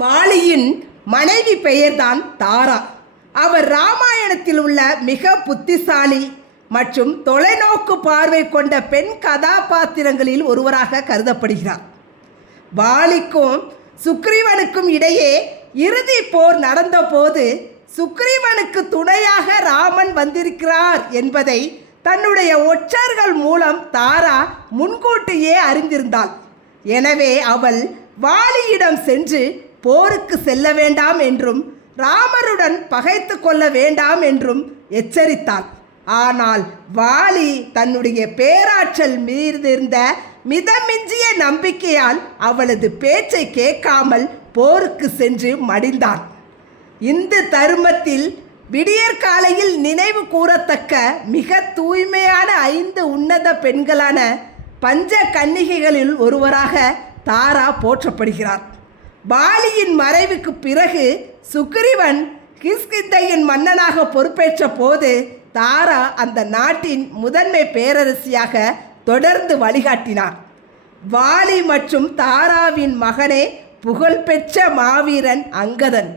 வாலியின் மனைவி பெயர்தான் தாரா. அவர் ராமாயணத்தில் உள்ள மிக புத்திசாலி மற்றும் தொலைநோக்கு பார்வை கொண்ட பெண் கதாபாத்திரங்களில் ஒருவராக கருதப்படுகிறார். வாலிக்கும் சுக்ரீவனுக்கும் இடையே இறுதி போர் நடந்தபோது சுக்ரீவனுக்கு துணையாக ராமன் வந்திருக்கிறார் என்பதை தன்னுடைய ஒற்றர்கள் மூலம் தாரா முன்கூட்டியே அறிந்திருந்தாள். எனவே அவள் வாலியிடம் சென்று போருக்கு செல்ல வேண்டாம் என்றும் ராமருடன் பகைத்து கொள்ள வேண்டாம் என்றும் எச்சரித்தாள். ஆனால் வாலி தன்னுடைய பேராற்றல் மீதிருந்த மிதமிஞ்சிய நம்பிக்கையால் அவளது பேச்சை கேட்காமல் போருக்கு சென்று மடிந்தான். இந்த தருமத்தில் விடியற்காலையில் நினைவு கூறத்தக்க மிக தூய்மையான 5 உன்னத பெண்களான பஞ்ச கன்னிகைகளில் ஒருவராக தாரா போற்றப்படுகிறார். வாலியின் மறைவுக்கு பிறகு சுக்ரீவன் கிஷ்கிந்தையின் மன்னனாக பொறுப்பேற்ற போது தாரா அந்த நாட்டின் முதன்மை பேரரசியாக தொடர்ந்து வழிகாட்டினார். வாலி மற்றும் தாராவின் மகனே புகழ்பெற்ற மாவீரன் அங்கதன்.